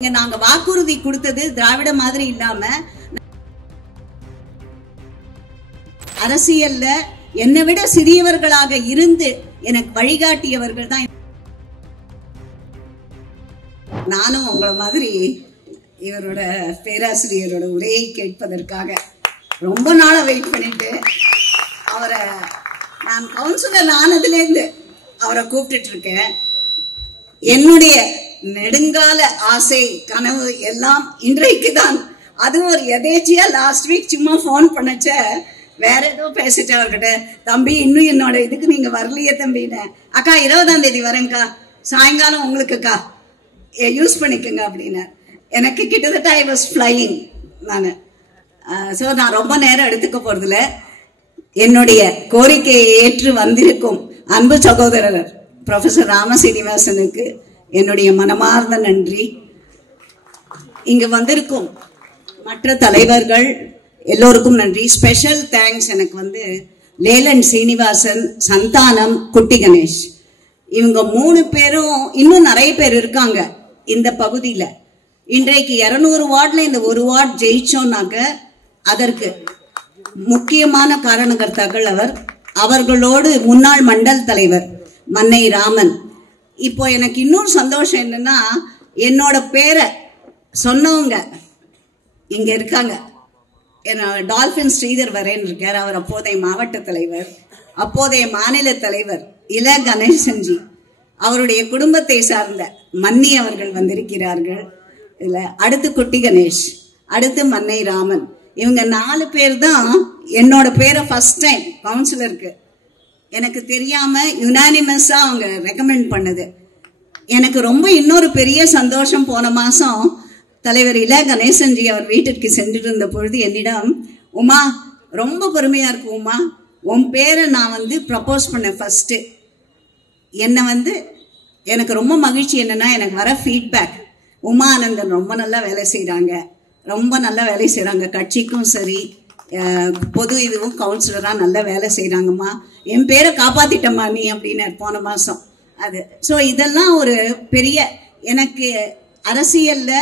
நாங்க வாக்குறுதி கொடுத்தது திராவிட மாதிரி இல்லாம அரசியல்ல என்னை விட சிறியவர்களாக இருந்து எனக்கு வழிகாட்டியவர்கள் தான். நானும் உங்களை மாதிரி இவரோட பேராசிரியரோட உரையை கேட்பதற்காக ரொம்ப நாளா வெயிட் பண்ணிட்டு அவரை நான் கவுன்சிலர் ஆனதுலேருந்து அவரை கூப்பிட்டு இருக்கேன். என்னுடைய நெடுங்கால ஆசை கனவு எல்லாம் இன்றைக்கு தான். அது ஒரு எதேச்சியா லாஸ்ட் வீக் சும்மா போன் பண்ணச்ச வேற ஏதோ பேசிட்டு அவர்கிட்ட, தம்பி இன்னும் என்னோட இதுக்கு நீங்க வரலையே தம்பின்னு. அக்கா 20ஆம் தேதி வரேங்க்கா, சாயங்காலம் உங்களுக்குக்கா யூஸ் பண்ணிக்கோங்க அப்படின்னு. எனக்கு கிட்டத்தட்ட ஐ வாஸ் ஃப்ளையிங் நான். ஸோ நான் ரொம்ப நேரம் எடுத்துக்க போறதில்ல. என்னுடைய கோரிக்கையை ஏற்று வந்திருக்கும் அன்பு சகோதரர் ப்ரொஃபசர் ராமசீனிவாசனுக்கு என்னுடைய மனமார்ந்த நன்றி. இங்கு வந்திருக்கும் மற்ற தலைவர்கள் எல்லோருக்கும் நன்றி. ஸ்பெஷல் தேங்க்ஸ் எனக்கு லேலன் சீனிவாசன், சந்தானம், குட்டி கணேஷ், இவங்க 3 பேரும். இன்னும் நிறைய பேர் இருக்காங்க இந்த பகுதியில. இன்றைக்கு 200 வார்டுல இந்த ஒரு வார்டு ஜெயிச்சோம்னாக்க அதற்கு முக்கியமான காரணகர்த்தாக்கள் அவர்களோடு முன்னாள் மண்டல் தலைவர் மன்னை ராமன். இப்போ எனக்கு இன்னொரு சந்தோஷம் என்னன்னா, என்னோட பேரை சொன்னவங்க இங்க இருக்காங்க. டால்பின் ஸ்ரீதர் வரேன் இருக்கார், அவர் அப்போதைய மாவட்ட தலைவர், அப்போதைய மாநில தலைவர் இல கணேசன்ஜி, அவருடைய குடும்பத்தை சார்ந்த மன்னி அவர்கள் வந்திருக்கிறார்கள். இதுல அடுத்து குட்டி கணேஷ், அடுத்து மன்னை ராமன். இவங்க 4 பேர் தான் என்னோட பேரை ஃபர்ஸ்ட் டைம் கவுன்சிலருக்கு எனக்கு தெரியாம யுனானிமஸா அவங்க ரெக்கமெண்ட் பண்ணது. எனக்கு ரொம்ப இன்னொரு பெரிய சந்தோஷம், போன மாசம் தலைவர் இல கணேசன்ஜி அவர் வீட்டிற்கு சென்றுட்டு இருந்த பொழுது என்னிடம், உமா ரொம்ப பெருமையா இருக்கு உமா, உன் பேரை நான் ப்ரப்போஸ் பண்ணேன் ஃபர்ஸ்ட். என்னை எனக்கு ரொம்ப மகிழ்ச்சி என்னன்னா, எனக்கு வர ஃபீட்பேக், உமா ஆனந்தன் ரொம்ப நல்லா வேலை செய்யறாங்க, ரொம்ப நல்லா வேலை செய்யறாங்க, கட்சிக்கும் சரி பொது இதுவும் கவுன்சிலரா நல்ல வேலை செய்யறாங்கம்மா, என் பேரை காப்பாத்திட்டம்மா நீ அப்படின்னு போன மாசம் அது. ஸோ இதெல்லாம் ஒரு பெரிய, எனக்கு அரசியல்ல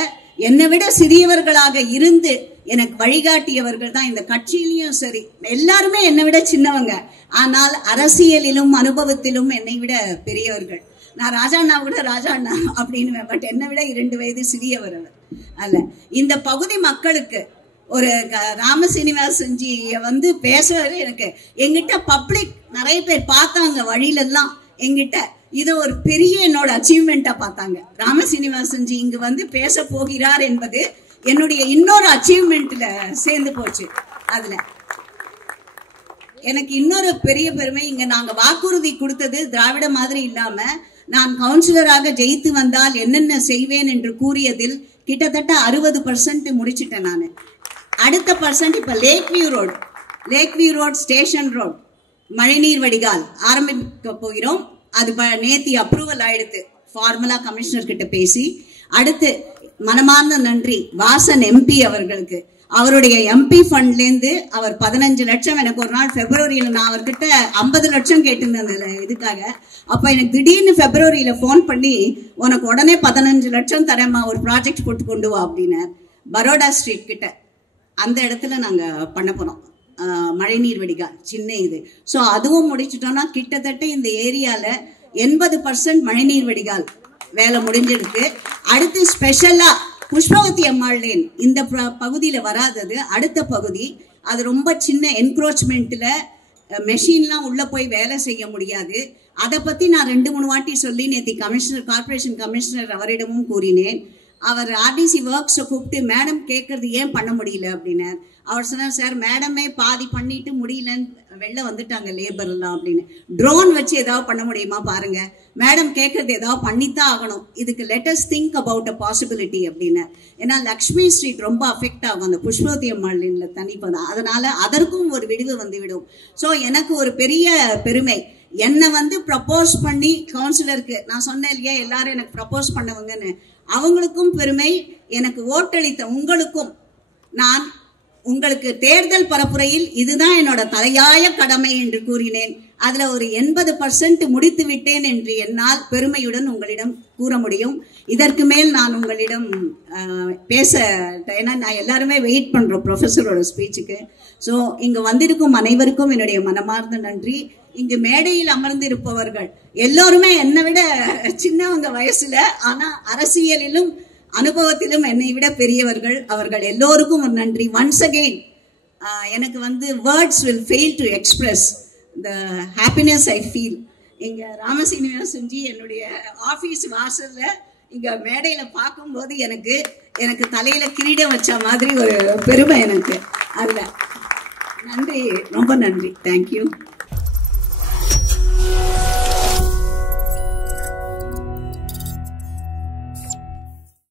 என்னை விட சிறியவர்களாக இருந்து எனக்கு வழிகாட்டியவர்கள் தான். இந்த கட்சியிலையும் சரி எல்லாருமே என்னை விட சின்னவங்க, ஆனால் அரசியலிலும் அனுபவத்திலும் என்னை விட பெரியவர்கள். நான் ராஜாண்ணா கூட ராஜாண்ணா அப்படின்னு, பட் என்னை விட 2 வயது சிறியவர் அவர். அல்ல, இந்த பகுதி மக்களுக்கு ஒரு ராமசீனிவாசன்ஜிய பேசுறது, எனக்கு எங்கிட்ட பப்ளிக் நிறைய பேர் பார்த்தாங்க வழியிலெல்லாம் எங்கிட்ட, இது ஒரு பெரிய என்னோட அச்சீவ்மெண்டா பார்த்தாங்க. ராமசீனிவாசன்ஜி இங்கு பேச போகிறார் என்பது என்னுடைய இன்னொரு அச்சீவ்மெண்ட்ல சேர்ந்து போச்சு. அதுல எனக்கு இன்னொரு பெரிய பெருமை, இங்க நாங்க வாக்குறுதி கொடுத்தது திராவிட மாதிரி இல்லாம நான் கவுன்சிலராக ஜெயித்து வந்தால் என்னென்ன செய்வேன் என்று கூறியதில் கிட்டத்தட்ட 60% முடிச்சிட்டேன் நான். அடுத்த பர்சன்ட் இப்ப lake view road station road மழைநீர் வடிகால் ஆரம்பிக்க போகிறோம். அது நேத்தி அப்ரூவல் ஆயிடுத்து ஃபார்முலா கமிஷனர் கிட்ட பேசி. அடுத்து மனமார்ந்த நன்றி வாசன் எம்பி அவர்களுக்கு. அவருடைய எம்பி ஃபண்ட்லேருந்து அவர் 15 லட்சம், எனக்கு ஒரு நாள் பிப்ரவரியில நான் அவர்கிட்ட 50 லட்சம் கேட்டிருந்தேன் இதுக்காக. அப்ப எனக்கு திடீர்னு பிப்ரவரியில போன் பண்ணி, உனக்கு உடனே 15 லட்சம் தரேம்மா, ஒரு ப்ராஜெக்ட் போட்டு கொண்டு வா அப்படின்னு. பரோடா ஸ்ட்ரீட் கிட்ட அந்த இடத்துல நாங்க பண்ண போறோம் மழைநீர் வடிகால் சின்ன இது. ஸோ அதுவும் முடிச்சுட்டோம்னா கிட்டத்தட்ட இந்த ஏரியால 80% மழைநீர் வடிகால் வேலை முடிஞ்சிருக்கு. அடுத்து ஸ்பெஷலா புஷ்பவதி அம்மாள் லேன் இந்த பகுதியில வராதது அடுத்த பகுதி. அது ரொம்ப சின்ன என்க்ரோச்மெண்ட்ல மெஷின்லாம் உள்ள போய் வேலை செய்ய முடியாது. அதை பத்தி நான் 2-3 வாட்டி சொல்லி நேற்று கார்பரேஷன் கமிஷனர் அவரிடமும் கூறினேன். அவர் ஆர்டிசி ஒர்க்ஸை கூப்பிட்டு, மேடம் கேட்கறது ஏன் பண்ண முடியல அப்படின்னு. அவர் சொன்னார், சார் மேடமே பாதி பண்ணிட்டு முடியலன்னு வெளில வந்துட்டாங்க லேபர் எல்லாம் அப்படின்னு. ட்ரோன் வச்சு ஏதாவது பண்ண முடியுமா பாருங்க, மேடம் கேட்கறது ஏதாவது பண்ணித்தான் ஆகணும், இதுக்கு let's think about a possibility அப்படின்னு. ஏன்னா லக்ஷ்மி ஸ்ட்ரீட் ரொம்ப அஃபெக்ட் ஆகும் அந்த புஷ்பவதி அம்மாள் தனிப்பதான், அதனால அதற்கும் ஒரு விடுவு வந்துவிடும். ஸோ எனக்கு ஒரு பெரிய பெருமை, என்னை ப்ரப்போஸ் பண்ணி கவுன்சிலருக்கு நான் சொன்னேன் இல்லையா, எல்லாரும் எனக்கு ப்ரப்போஸ் பண்ணவங்கன்னு, அவங்களுக்கும் பெருமை, எனக்கு ஓட்டளித்த உங்களுக்கும். நான் உங்களுக்கு தேர்தல் பரப்புரையில் இதுதான் என்னோட தலையாய கடமை என்று கூறினேன். அதில் ஒரு 80% முடித்து விட்டேன் என்று என்னால் பெருமையுடன் உங்களிடம் கூற முடியும். இதற்கு மேல் நான் உங்களிடம் பேச, ஏன்னா நான் எல்லாருமே வெயிட் பண்ணுறோம் ப்ரொஃபஸரோட ஸ்பீச்சுக்கு. ஸோ இங்கே வந்திருக்கும் அனைவருக்கும் என்னுடைய மனமார்ந்த நன்றி. இங்கு மேடையில் அமர்ந்திருப்பவர்கள் எல்லோருமே என்னை விட சின்னவங்க வயசுல, ஆனால் அரசியலிலும் அனுபவத்திலும் என்னை விட பெரியவர்கள். அவர்கள் எல்லோருக்கும் ஒரு நன்றி. ஒன்ஸ் அகெயின் எனக்கு words will fail to express the happiness I feel. இங்கே ராமசீனிவாசன்ஜி என்னுடைய ஆஃபீஸ் வாசலில் இங்கே மேடையில் பார்க்கும்போது எனக்கு தலையில் கிரீடம் வச்ச மாதிரி ஒரு பெருமை எனக்கு. அதில் நன்றி, ரொம்ப நன்றி. தேங்க்யூ.